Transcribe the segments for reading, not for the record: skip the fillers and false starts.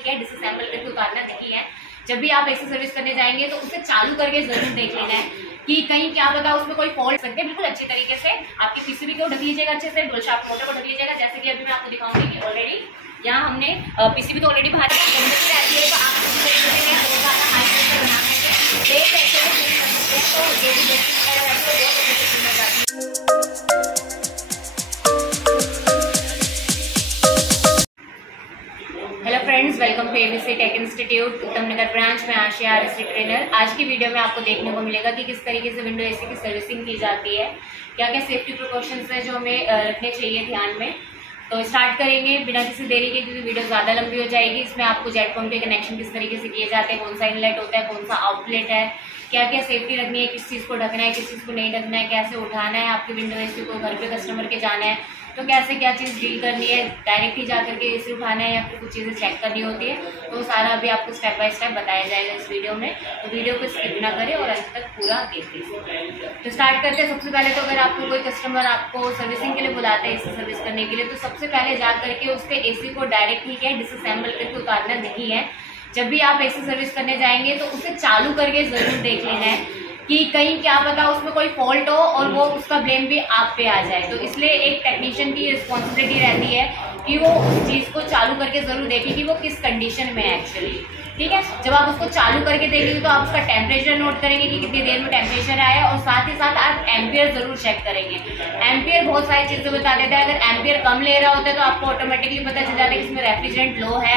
ठीक है, डिसअसेंबल करके उतारना नहीं है। जब भी आप ऐसी सर्विस करने जाएंगे तो उसे चालू करके जरूर देख लेना है कि कहीं क्या पता उसमें कोई फॉल्ट सकते हैं। बिल्कुल अच्छे तरीके से आपके पीसीबी को ढक लीजिएगा, अच्छे से डुअल शाफ्ट मोटर को ढक लीजिएगा। जैसे कि अभी मैं आपको दिखाऊंगी कि ऑलरेडी यहाँ हमने पीसीबी तो ऑलरेडी बाहर रहती है, तो आप हाई प्रेशर बना hello friends, welcome to ABC tech institute Uttam Nagar branch में आशिया आरएससी ट्रेनर। आज की वीडियो में आपको देखने को मिलेगा कि किस तरीके से विंडो एसी की सर्विसिंग की जाती है, क्या क्या सेफ्टी प्रिकॉशंस है जो हमें रखने चाहिए ध्यान में। तो स्टार्ट करेंगे बिना किसी देरी के, क्योंकि वीडियो ज्यादा लंबी हो जाएगी। इसमें आपको जेट पंप के कनेक्शन किस तरीके से किए जाते हैं, कौन सा इनलेट होता है, कौन सा आउटलेट है, क्या क्या सेफ्टी रखनी है, किस चीज को ढकना है, किस चीज को नहीं ढकना है, कैसे उठाना है आपके विंडो एसी को, घर पे कस्टमर के जाना है तो कैसे क्या चीज डील करनी है, डायरेक्ट ही जाकर के एसी उठाना है या फिर कुछ चीजें चेक करनी होती है, तो सारा अभी आपको स्टेप बाय स्टेप बताया जाएगा इस वीडियो में। तो वीडियो को स्किप ना करें और अंत तक पूरा देखें। तो स्टार्ट करते हैं। सबसे पहले तो अगर आपको कोई कस्टमर आपको सर्विसिंग के लिए बुलाते हैं एसी सर्विस करने के लिए, तो सबसे पहले जा करके उसके एसी को डायरेक्ट ही क्या डिसअसेंबल करके उतारना नहीं है। जब भी आप एसी सर्विस करने जाएंगे तो उसे चालू करके जरूर देख लेना है कि कहीं क्या पता उसमें कोई फॉल्ट हो और वो उसका ब्लेम भी आप पे आ जाए। तो इसलिए एक टेक्नीशियन की रिस्पॉन्सिबिलिटी रहती है कि वो उस चीज को चालू करके जरूर देखे कि वो किस कंडीशन में है एक्चुअली। ठीक है, जब आप उसको चालू करके देखेंगे तो आप उसका टेम्परेचर नोट करेंगे कि कितनी देर में टेम्परेचर आया, और साथ ही साथ आप एम्पियर जरूर चेक करेंगे। एम्पियर बहुत सारी चीजें बता देता है। अगर एम्पियर कम ले रहा होता है तो आपको ऑटोमेटिकली पता चल जाता है कि इसमें रेफ्रिजरेंट लो है,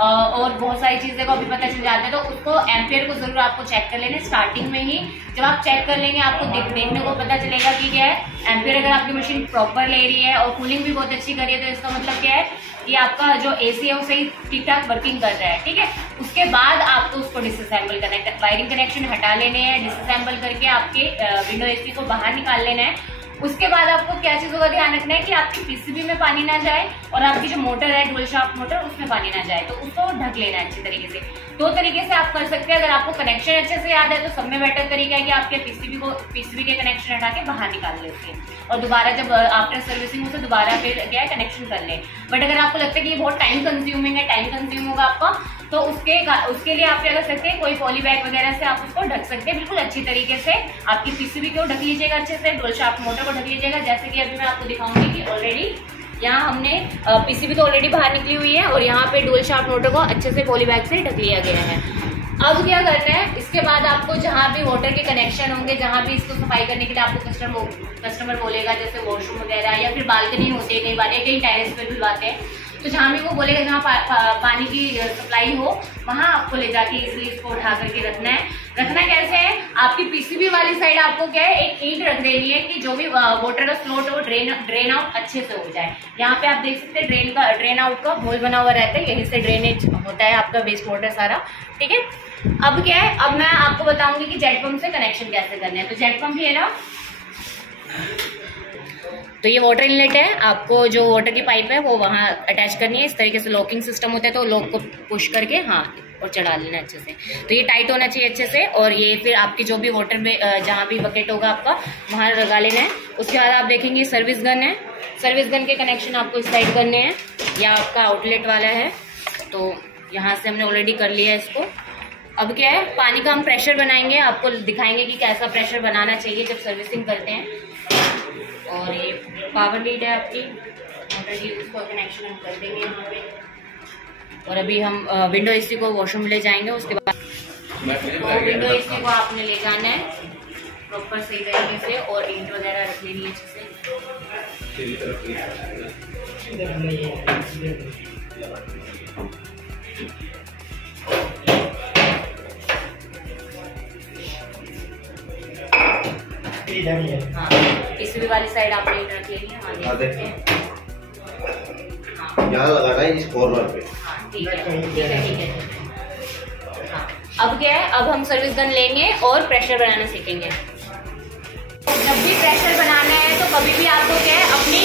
और बहुत सारी चीजें को भी पता चल जाता है। तो उसको एम्पियर को जरूर आपको चेक कर लेना स्टार्टिंग में ही। जब आप चेक कर लेंगे आपको देखने को पता चलेगा कि क्या है एम्पियर। अगर आपकी मशीन प्रॉपर ले रही है और कूलिंग भी बहुत अच्छी कर रही है तो इसका मतलब क्या है कि आपका जो एसी है वो सही ठीक ठाक वर्किंग कर रहा है। ठीक है, उसके बाद आपको उसको डिसअसेंबल करना है, वायरिंग कनेक्शन हटा लेने हैं, डिसअसेंबल करके आपके विंडो एसी को बाहर निकाल लेना है। उसके बाद आपको क्या चीजों का ध्यान रखना है कि आपकी पीसीबी में पानी ना जाए और आपकी जो मोटर है डुअल शाफ्ट मोटर उसमें पानी ना जाए, तो उसको ढक लेना है अच्छी तरीके से। दो तरीके से आप कर सकते हैं। अगर आपको कनेक्शन अच्छे से याद है तो सब में बेटर तरीका है कि आपके पीसीबी के कनेक्शन हटा के बाहर निकाल लेते हैं और दोबारा जब आफ्टर सर्विसिंग उसे दोबारा फिर क्या है कनेक्शन कर ले। बट अगर आपको लगता है कि ये बहुत टाइम कंज्यूमिंग है, टाइम कंज्यूम होगा आपका, तो उसके लिए आप क्या कर सकते हैं, कोई पॉली बैग वगैरह से आप उसको ढक सकते हैं बिल्कुल अच्छी तरीके से। आपकी पीसीबी को ढक लीजिएगा अच्छे से, डुअल शाफ्ट मोटर को ढक लीजिएगा। जैसे कि अभी मैं आपको दिखाऊंगी कि ऑलरेडी यहाँ हमने पीसीबी तो ऑलरेडी बाहर निकली हुई है और यहाँ पे डुअल शाफ्ट मोटर को अच्छे से पॉली बैग से ढक लिया गया है। अब क्या करना है, इसके बाद आपको जहाँ भी वाटर के कनेक्शन होंगे, जहाँ भी इसको सफाई करने के लिए आपको कस्टमर बोलेगा, जैसे वॉशरूम वगैरह या फिर बालकनी होती है, कई बार कई टेरेस पे धुलवाते हैं, तो जहाँ भी वो बोलेगा जहाँ पानी की सप्लाई हो वहां आपको ले जाके इसलिए इसको उठा करके रखना है। रखना कैसे है, आपकी पीसीबी वाली साइड आपको क्या है एक ईंट रख देनी है कि जो भी वाटर का फ्लोट हो ड्रेन आउट अच्छे से हो जाए। यहाँ पे आप देख सकते हैं ड्रेन आउट का होल बना हुआ रहता है, यहीं से ड्रेनेज होता है आपका वेस्ट वाटर सारा। ठीक है, अब क्या है, अब मैं आपको बताऊंगी कि जेट पंप से कनेक्शन कैसे करना है। तो जेट पंप ये रहा, तो ये वाटर इनलेट है, आपको जो वाटर की पाइप है वो वहाँ अटैच करनी है। इस तरीके से लॉकिंग सिस्टम होता है, तो लॉक को पुश करके हाँ और चढ़ा लेना अच्छे से। तो ये टाइट होना चाहिए अच्छे से, और ये फिर आपकी जो भी वाटर में जहाँ भी बकेट होगा आपका वहाँ लगा लेना है। उसके बाद आप देखेंगे सर्विस गन है, सर्विस गन के कनेक्शन आपको इस साइड करने हैं, या आपका आउटलेट वाला है तो यहाँ से हमने ऑलरेडी कर लिया है इसको। अब क्या है, पानी का हम प्रेशर बनाएंगे, आपको दिखाएंगे कि कैसा प्रेशर बनाना चाहिए जब सर्विसिंग करते हैं। और ये पावर लीड है आपकी मोटर की, उसको कनेक्शन हम कर देंगे यहाँ पे। और अभी हम विंडो एसी को वॉशरूम ले जाएंगे। उसके बाद विंडो एसी को आपने ले जाना है प्रॉपर सही तरीके से, और ईंट वगैरह रख लेनी है अच्छे से। हाँ, पीसीबी वाली साइड आपने ईंट रख लेनी है। हाँ, देख सकते हैं यहाँ लगाना है इस कॉर्नर पे। हाँ ठीक है। हाँ, अब क्या है, अब हम सर्विस गन लेंगे और प्रेशर बनाना सीखेंगे। जब भी प्रेशर बनाना है तो कभी भी आपको क्या है अपनी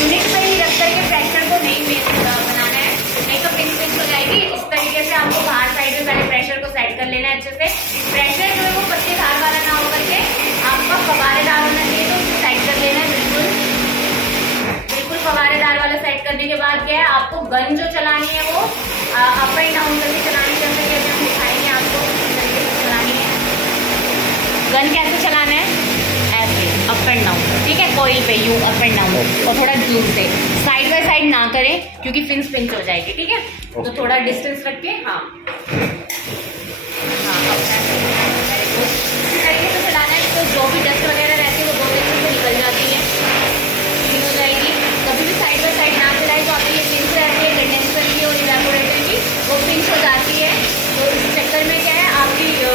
यूनिट पे ही रख करके प्रेशर को नहीं बनाना है, नहीं तो पिंच हो जाएगी। इस तरीके से आपको बाहर साइड में पहले प्रेशर को सेट कर लेना है अच्छे से। प्रेशर जो है वो पत्ती धार वाला ना होकर के आपका फवारेदार होना चाहिए, तो उसको सेट कर लेना है बिल्कुल फवारेदार वाला। सेट करने के बाद क्या है, आपको गन जो चलानी है वो अपर वहीं पे यूं अप एंड डाउन, और थोड़ा दूर से, साइड बाय साइड ना करें क्योंकि फिंस पिंच हो जाएगी, ठीक है। तो थोड़ा डिस्टेंस रख के, हाँ इसी तरीके से चलाना है। तो जो भी डस्ट वगैरह रहती है वो 2 तरीके से निकल जाती है, क्लीन हो जाएगी। कभी भी साइड बाय साइड ना चलाए तो आपकी ये फिंस रहती है कंडेंसर की और इवेपोरेटर की, वो पिंच हो जाती है। तो इस चक्कर में क्या है, आपकी जो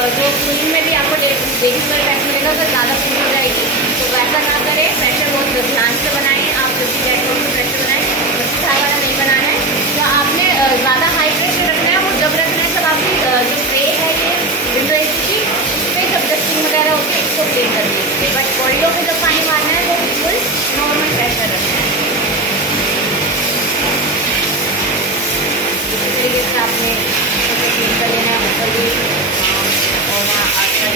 कूलिंग में भी आपको डेजिबल इफेक्ट मिलेगा अगर ज़्यादा पिंच हो जाएगी। तो वैसा ना करें, प्रेशर बहुत ध्यान से बनाएं आप, जब भी पेट्रोल में प्रेशर बनाएं, बच्चे वाला नहीं बनाना है। तो आपने ज़्यादा हाई प्रेशर रखना है, वो जब रखना है जब आपकी जो ट्रे है ये विंडो एसी की, उस पर जब डस्टिंग वगैरह होती है इसको क्लीन कर दीजिए। बट कॉरिडोर को जब पानी मारना है तो बिल्कुल नॉर्मल प्रेशर रखना है। इसी तरीके से आपने क्लीन कर लेना है ऊपर भी और वहाँ आसपास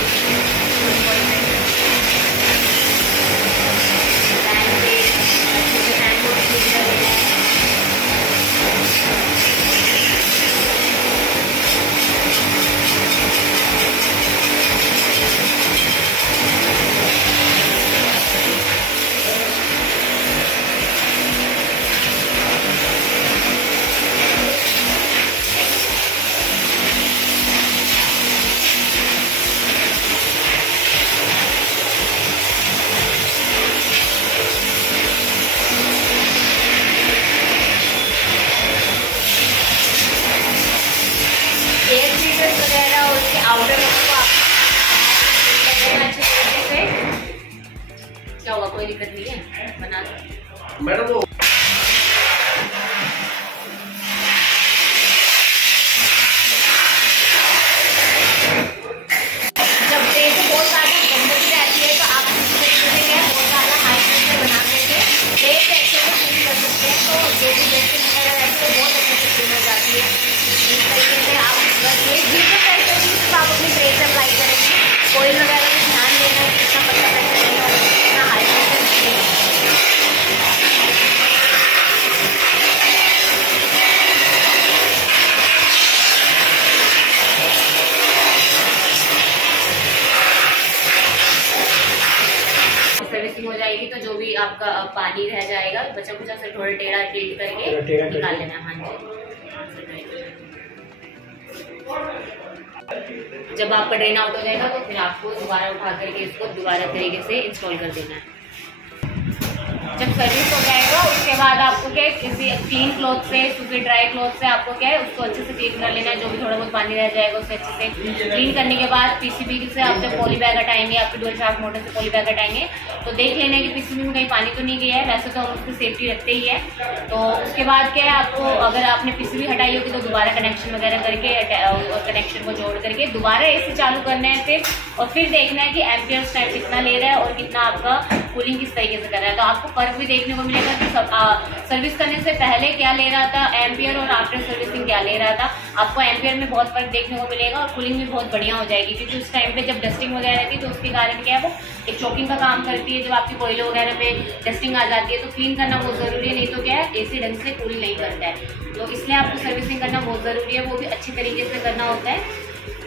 वगैरह और उसके आउटर को अच्छे तरीके से। क्या हुआ, कोई दिक्कत नहीं है, बना मैडम। जब तेज बहुत ज़्यादा गंदगी रहती है तो आप इस तरीके से बहुत ज़्यादा हाई प्रेशर बना करके तेज प्रेशर में क्लीन कर सकते हैं। तो जो भी डस्टिंग वगैरह रहती है बहुत अच्छे से क्लीन हो जाती है। इस तरीके से आप बस एक धीरे प्रेशर भी आप अपनी ट्रे से अप्लाई करेंगे, कोई वगैरह में ध्यान देना है, इतना पतला प्रेशर नहीं होगा, इतना हाई प्रेशर नहीं होगा। सर्विसिंग हो जाएगी तो जो भी आपका पानी रह जाएगा बचा कुचा से थोड़ा टेढ़ा टेढ़ करके निकाल लेना। हाँ जी, जब आपका ड्रेन आउट हो जाएगा तो फिर आपको दोबारा उठा करके इसको दोबारा तरीके से इंस्टॉल कर देना है। जब सर्विस हो जाएगा उसके बाद आपको क्या है, किसी क्लीन क्लॉथ से, सूखे ड्राई क्लॉथ से आपको क्या है उसको अच्छे से क्लीन कर लेना है। जो भी थोड़ा बहुत पानी रह जाएगा उसे अच्छे से क्लीन करने के बाद पीसीबी से आप जब पॉली बैग हटाएंगे, आपके डुअल शाफ्ट मोटर से पॉली बैग हटाएंगे तो देख लेना है कि पीसीबी में कहीं पानी तो नहीं गया है। वैसे तो हम उसकी सेफ्टी रखते ही है। तो उसके बाद क्या है, आपको अगर आपने पीसीबी हटाई होगी तो दोबारा कनेक्शन वगैरह करके कनेक्शन को जोड़ करके दोबारा एसी चालू करना है फिर, और फिर देखना है कि एम्पियर्स टाइम कितना ले रहा है और कितना आपका कूलिंग किस तरीके से कर रहा है। तो आपको फर्क भी देखने को मिलेगा कि सर्विस करने से पहले क्या ले रहा था एम्पियर और आफ्टर सर्विसिंग क्या ले रहा था। आपको एम्पियर में बहुत फर्क देखने को मिलेगा और कूलिंग भी बहुत बढ़िया हो जाएगी, क्योंकि उस टाइम पे जब डस्टिंग वगैरह रहती है तो उसके कारण क्या है वो एक चोकिंग का काम करती है। जब आपकी कोयले वगैरह पे डस्टिंग आ जाती है तो क्लीन करना बहुत जरूरी है, नहीं तो क्या है एसी ढंग से कूल नहीं करता है। तो इसलिए आपको सर्विसिंग करना बहुत जरूरी है, वो भी अच्छी तरीके से करना होता है।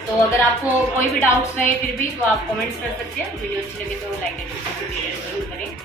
तो अगर आपको कोई भी डाउट्स रहे फिर भी तो आप कमेंट्स कर सकते हैं। वीडियो अच्छी लगे तो लाइक एंड शेयर जरूर करें।